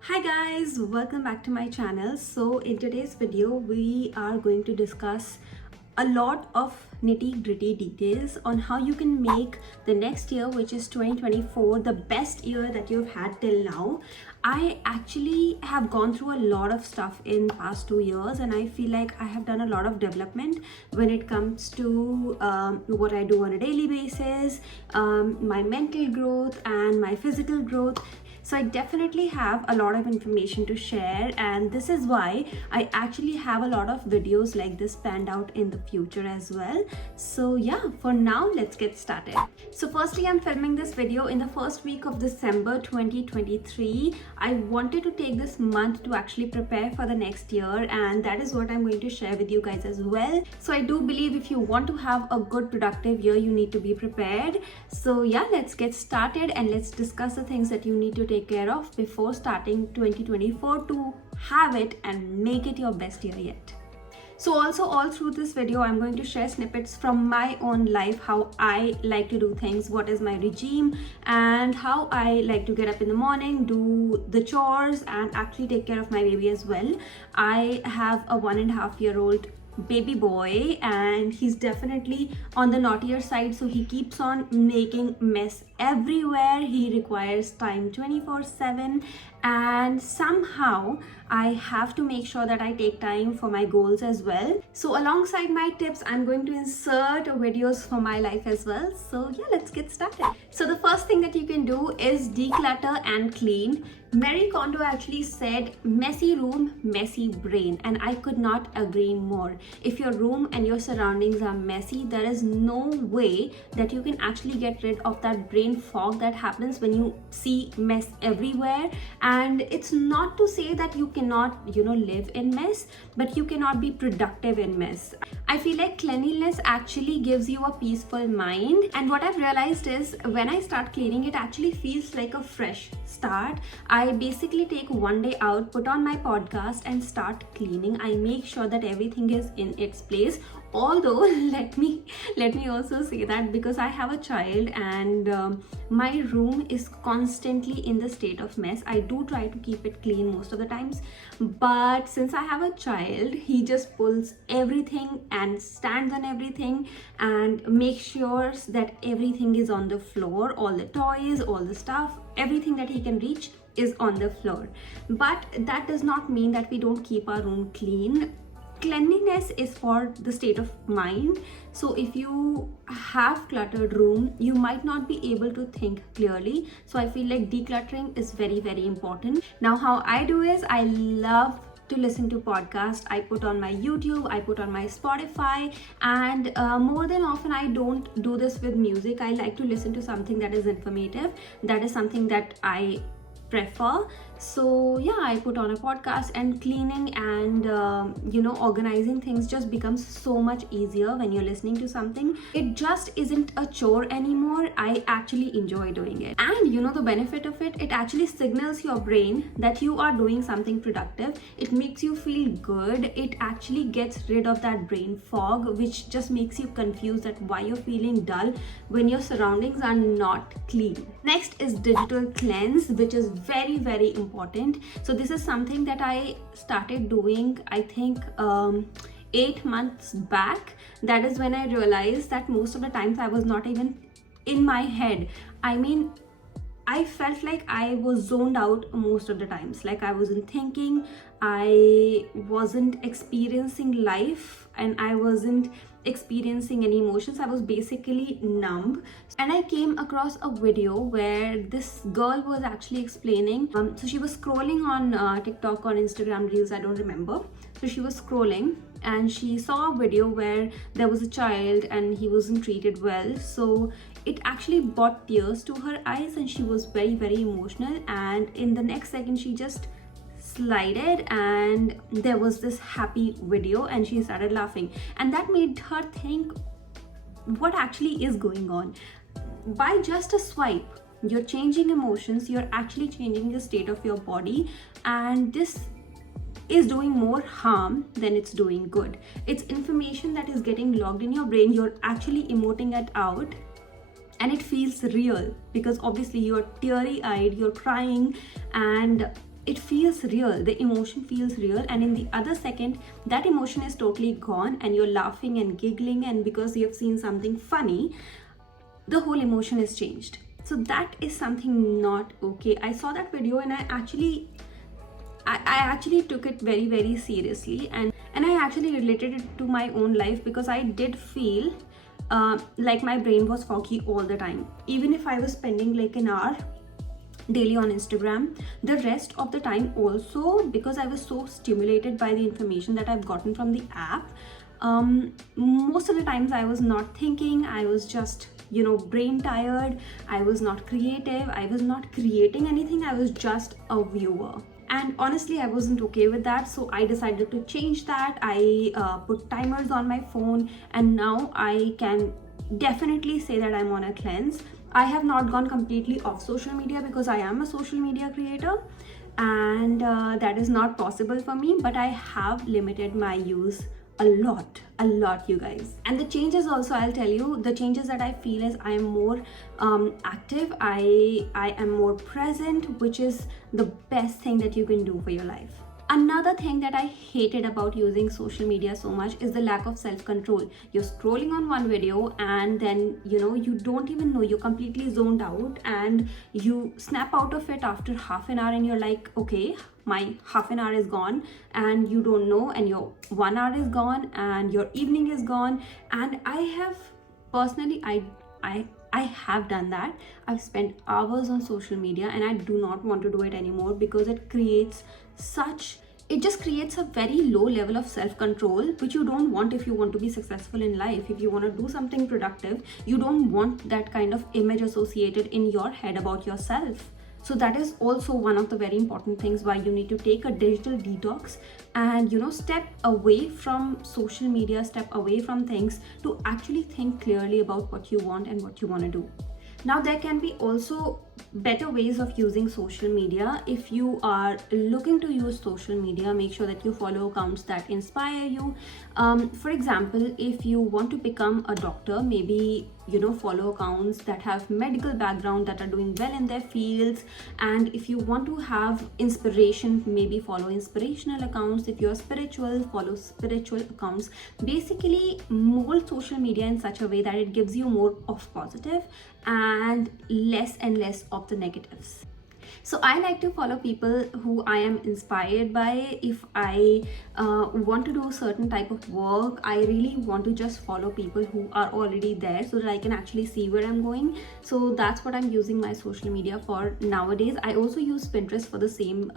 Hi guys, welcome back to my channel. So in today's video we are going to discuss a lot of nitty-gritty details on how you can make the next year, which is 2024, the best year that you've had till now. I actually have gone through a lot of stuff in past 2 years, and I feel like I have done a lot of development when it comes to what I do on a daily basis, my mental growth and my physical growth. So I definitely have a lot of information to share, and this is why I actually have a lot of videos like this planned out in the future as well. So yeah, for now, let's get started. So firstly, I'm filming this video in the first week of December 2023. I wanted to take this month to actually prepare for the next year, and that is what I'm going to share with you guys as well. So I do believe if you want to have a good productive year, you need to be prepared. So yeah, let's get started and let's discuss the things that you need to take care of before starting 2024 to have it and make it your best year yet. So also all through this video, I'm going to share snippets from my own life, how I like to do things, what is my regime, and how I like to get up in the morning, do the chores, and actually take care of my baby as well. I have a 1.5-year-old baby boy, and he's definitely on the naughtier side, so he keeps on making mess everywhere. He requires time 24/7, and somehow I have to make sure that I take time for my goals as well. So alongside my tips, I'm going to insert videos for my life as well. So yeah, let's get started. So the first thing that you can do is declutter and clean. Marie Kondo actually said, messy room, messy brain, and I could not agree more. If your room and your surroundings are messy, there is no way that you can actually get rid of that brain fog that happens when you see mess everywhere. And it's not to say that you cannot, live in mess, but you cannot be productive in mess. I feel like cleanliness actually gives you a peaceful mind, and what I've realized is when I start cleaning, it actually feels like a fresh start. I basically take one day out, put on my podcast, and start cleaning. I make sure that everything is in its place. Although let me also say that because I have a child and my room is constantly in the state of mess, I do try to keep it clean most of the times, but since I have a child, he just pulls everything and stands on everything and makes sure that everything is on the floor. All the toys, all the stuff, everything that he can reach is on the floor. But that does not mean that we don't keep our room clean. Cleanliness is for the state of mind. So if you have cluttered room, you might not be able to think clearly. So I feel like decluttering is very, very important. Now, how I do is I love to listen to podcasts. I put on my YouTube, I put on my Spotify, and more than often I don't do this with music. I like to listen to something that is informative. That is something that I prefer. So yeah, I put on a podcast, and cleaning and organizing things just becomes so much easier when you're listening to something. It just isn't a chore anymore. I actually enjoy doing it, and the benefit of it, it actually signals your brain that you are doing something productive. It makes you feel good. It actually gets rid of that brain fog, which just makes you confused at why you're feeling dull when your surroundings are not clean. Next is digital cleanse, which is very, very important. So this is something that I started doing, I think 8 months back. That is when I realized that most of the times I was not even in my head. I mean, I felt like I was zoned out most of the times. Like I wasn't thinking, I wasn't experiencing life, and I wasn't experiencing any emotions. I was basically numb. And I came across a video where this girl was actually explaining. So she was scrolling on TikTok, on Instagram Reels, I don't remember. So she was scrolling and she saw a video where there was a child and he wasn't treated well. So it actually brought tears to her eyes, and she was very, very emotional. And in the next second, she just slided and there was this happy video, and she started laughing, and that made her think what actually is going on. By just a swipe, you're changing emotions, you're actually changing the state of your body, and this is doing more harm than it's doing good. It's information that is getting logged in your brain. You're actually emoting it out, and it feels real because obviously you're teary-eyed, you're crying, and it feels real, the emotion feels real, and in the other second that emotion is totally gone and you're laughing and giggling, and because you have seen something funny, the whole emotion is changed. So that is something not okay. I saw that video and I actually took it very seriously, and I actually related it to my own life, because I did feel like my brain was foggy all the time. Even if I was spending like an hour daily on Instagram, the rest of the time also, because I was so stimulated by the information that I've gotten from the app, most of the times I was not thinking, I was just, you know, brain tired, I was not creative, I was not creating anything, I was just a viewer. And honestly, I wasn't okay with that, so I decided to change that. I put timers on my phone, and now I can definitely say that I'm on a cleanse. I have not gone completely off social media because I am a social media creator, and that is not possible for me, but I have limited my use a lot, you guys. And the changes also, I'll tell you, the changes that I feel is I am more active, I am more present, which is the best thing that you can do for your life. Another thing that I hated about using social media so much is the lack of self-control. You're scrolling on one video and then, you know, you don't even know, you're completely zoned out, and you snap out of it after half an hour and you're like, okay, my half an hour is gone, and you don't know, and your 1 hour is gone and your evening is gone. And I have personally, I have done that. I've spent hours on social media and I do not want to do it anymore, because it just creates a very low level of self-control, which you don't want if you want to be successful in life. If you want to do something productive, you don't want that kind of image associated in your head about yourself. So that is also one of the very important things why you need to take a digital detox and, you know, step away from social media, step away from things to actually think clearly about what you want and what you want to do. Now, there can be also better ways of using social media. If you are looking to use social media, make sure that you follow accounts that inspire you. For example, if you want to become a doctor, maybe, you know, follow accounts that have medical background, that are doing well in their fields. And if you want to have inspiration, maybe follow inspirational accounts. If you're spiritual, follow spiritual accounts. Basically, mold social media in such a way that it gives you more of positive and less of the negatives. So I like to follow people who I am inspired by. If I want to do a certain type of work, I really want to just follow people who are already there so that I can actually see where I'm going. So that's what I'm using my social media for nowadays. I also use Pinterest for the same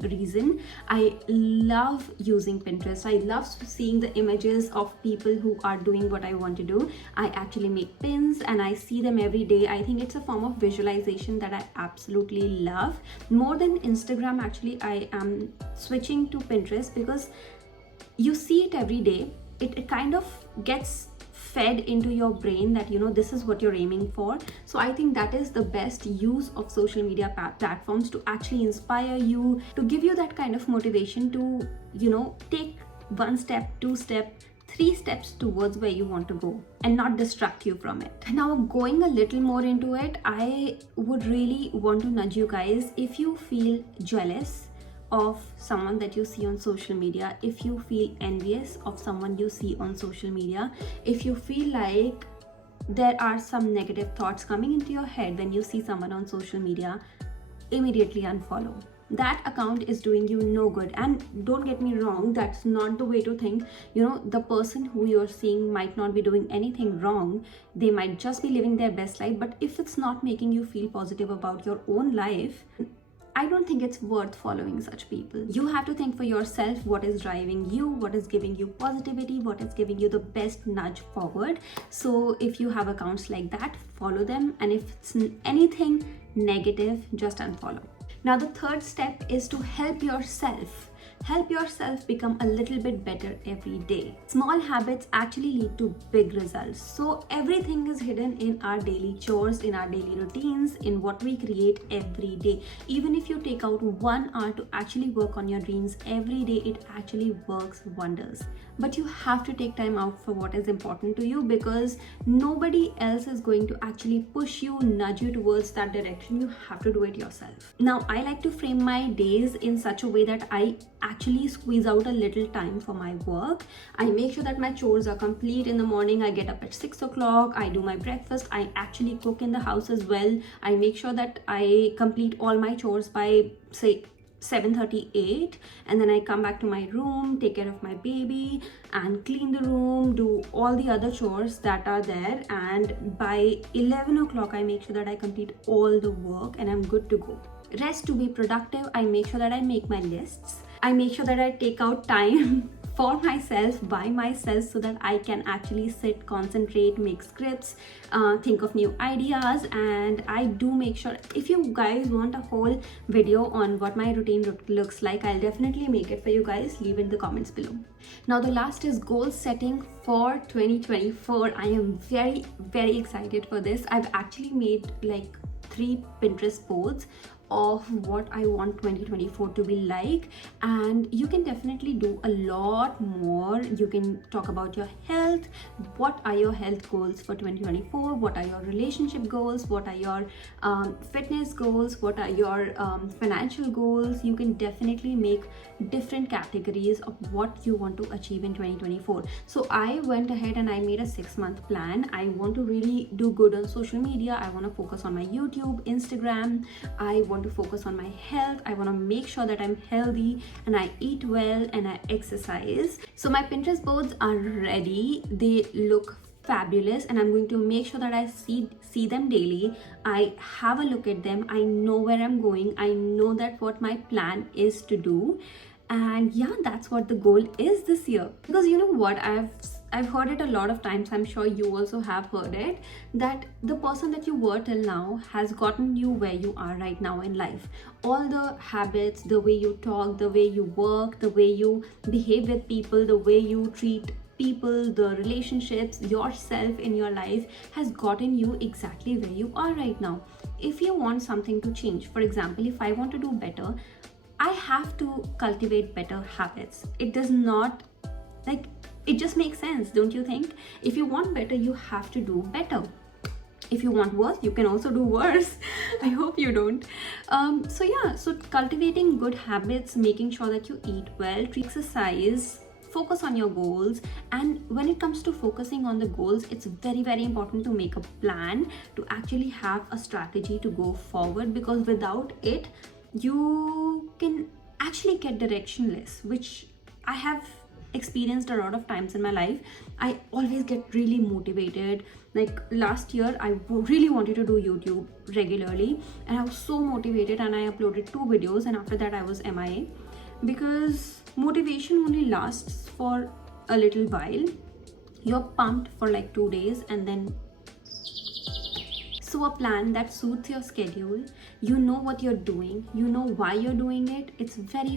reason. I love using Pinterest. I love seeing the images of people who are doing what I want to do. I actually make pins and I see them every day. I think it's a form of visualization that I absolutely love. More than Instagram, actually, I am switching to Pinterest because you see it every day. It kind of gets fed into your brain that, you know, this is what you're aiming for. So I think that is the best use of social media platforms, to actually inspire you, to give you that kind of motivation to, you know, take 1 step, 2 step, 3 steps towards where you want to go and not distract you from it. Now, going a little more into it, I would really want to nudge you guys. If you feel jealous of someone that you see on social media, if you feel envious of someone you see on social media, if you feel like there are some negative thoughts coming into your head when you see someone on social media, immediately unfollow. That account is doing you no good. And don't get me wrong, that's not the way to think. You know, the person who you're seeing might not be doing anything wrong. They might just be living their best life. But if it's not making you feel positive about your own life, I don't think it's worth following such people. You have to think for yourself what is driving you, what is giving you positivity, what is giving you the best nudge forward. So if you have accounts like that, follow them. And if it's anything negative, just unfollow. Now, the third step is to help yourself. Help yourself become a little bit better every day. Small habits actually lead to big results. So everything is hidden in our daily chores, in our daily routines, in what we create every day. Even if you take out 1 hour to actually work on your dreams every day, it actually works wonders. But you have to take time out for what is important to you, because nobody else is going to actually push you, nudge you towards that direction. You have to do it yourself. Now, I like to frame my days in such a way that I actually squeeze out a little time for my work. I make sure that my chores are complete in the morning. I get up at 6 o'clock. I do my breakfast. I actually cook in the house as well. I make sure that I complete all my chores by, say, 7:38, and then I come back to my room, take care of my baby and clean the room, do all the other chores that are there, and by 11 o'clock I make sure that I complete all the work and I'm good to go. Rest to be productive. I make sure that I make my lists. I make sure that I take out time for myself, by myself, so that I can actually sit, concentrate, make scripts, think of new ideas. And I do make sure, if you guys want a whole video on what my routine looks like, I'll definitely make it for you guys. Leave in the comments below. Now, the last is goal setting for 2024. I am very excited for this. I've actually made like 3 Pinterest boards of what I want 2024 to be like, and you can definitely do a lot more. You can talk about your health. What are your health goals for 2024? What are your relationship goals? What are your fitness goals? What are your financial goals? You can definitely make different categories of what you want to achieve in 2024. So I went ahead and I made a 6-month plan. I want to really do good on social media. I want to focus on my YouTube, Instagram. I want to focus on my health. I want to make sure that I'm healthy and I eat well and I exercise. So my Pinterest boards are ready. They look fabulous, and I'm going to make sure that I see them daily. I have a look at them. I know where I'm going. I know that what my plan is to do. And yeah, that's what the goal is this year. Because you know what, I've heard it a lot of times, I'm sure you also have heard it, that the person that you were till now has gotten you where you are right now in life. All the habits, the way you talk, the way you work, the way you behave with people, the way you treat people, the relationships, yourself in your life has gotten you exactly where you are right now. If you want something to change, for example, if I want to do better, I have to cultivate better habits. It does not, like, it just makes sense, don't you think? If you want better, you have to do better. If you want worse, you can also do worse. I hope you don't. So yeah, so cultivating good habits, making sure that you eat well, exercise, focus on your goals. And when it comes to focusing on the goals, it's very important to make a plan, to actually have a strategy to go forward, because without it, you can actually get directionless, which I have experienced a lot of times in my life. I always get really motivated. Like last year, I really wanted to do YouTube regularly, and I was so motivated, and I uploaded 2 videos, and after that I was MIA, because motivation only lasts for a little while. You're pumped for like 2 days, and then so a plan that suits your schedule, you know what you're doing, you know why you're doing it. It's very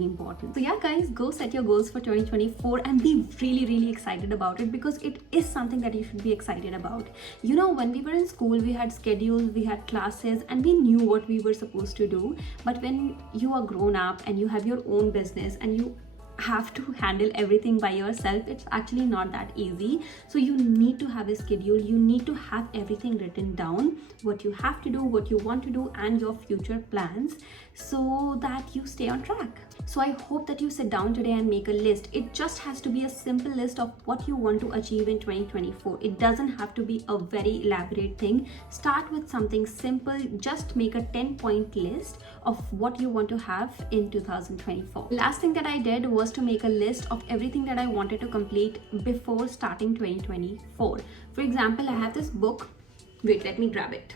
important. So yeah guys, go set your goals for 2024 and be really excited about it, because it is something that you should be excited about. You know, when we were in school, we had schedules, we had classes, and we knew what we were supposed to do. But when you are grown up and you have your own business and you have to handle everything by yourself, it's actually not that easy. So you need to have a schedule. You need to have everything written down, what you have to do, what you want to do, and your future plans, so that you stay on track. So I hope that you sit down today and make a list. It just has to be a simple list of what you want to achieve in 2024. It doesn't have to be a very elaborate thing. Start with something simple. Just make a 10-point list of what you want to have in 2024. Last thing that I did was to make a list of everything that I wanted to complete before starting 2024. For example, I have this book. Wait, let me grab it.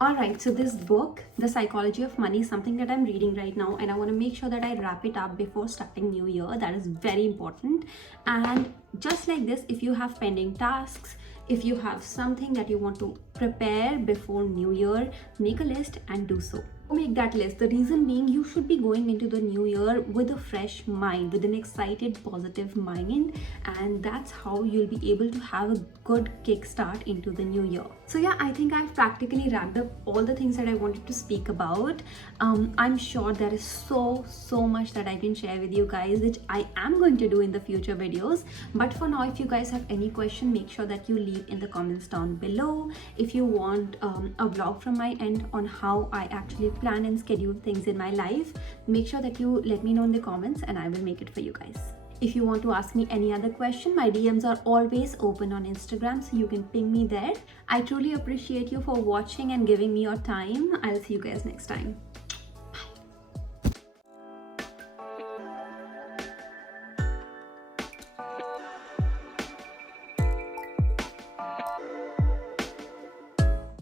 Alright, so this book, The Psychology of Money, is something that I'm reading right now, and I want to make sure that I wrap it up before starting new year. That is very important. And just like this, if you have pending tasks, if you have something that you want to prepare before New Year, make a list and do so. Make that list. The reason being, you should be going into the new year with a fresh mind, with an excited, positive mind, and that's how you'll be able to have a good kickstart into the new year. So yeah, I think I've practically wrapped up all the things that I wanted to speak about. I'm sure there is so much that I can share with you guys, which I am going to do in the future videos. But for now, if you guys have any question, make sure that you leave in the comments down below. If you want a vlog from my end on how I actually plan and schedule things in my life, make sure that you let me know in the comments and I will make it for you guys. If you want to ask me any other question, my DMs are always open on Instagram, so you can ping me there. I truly appreciate you for watching and giving me your time. I'll see you guys next time.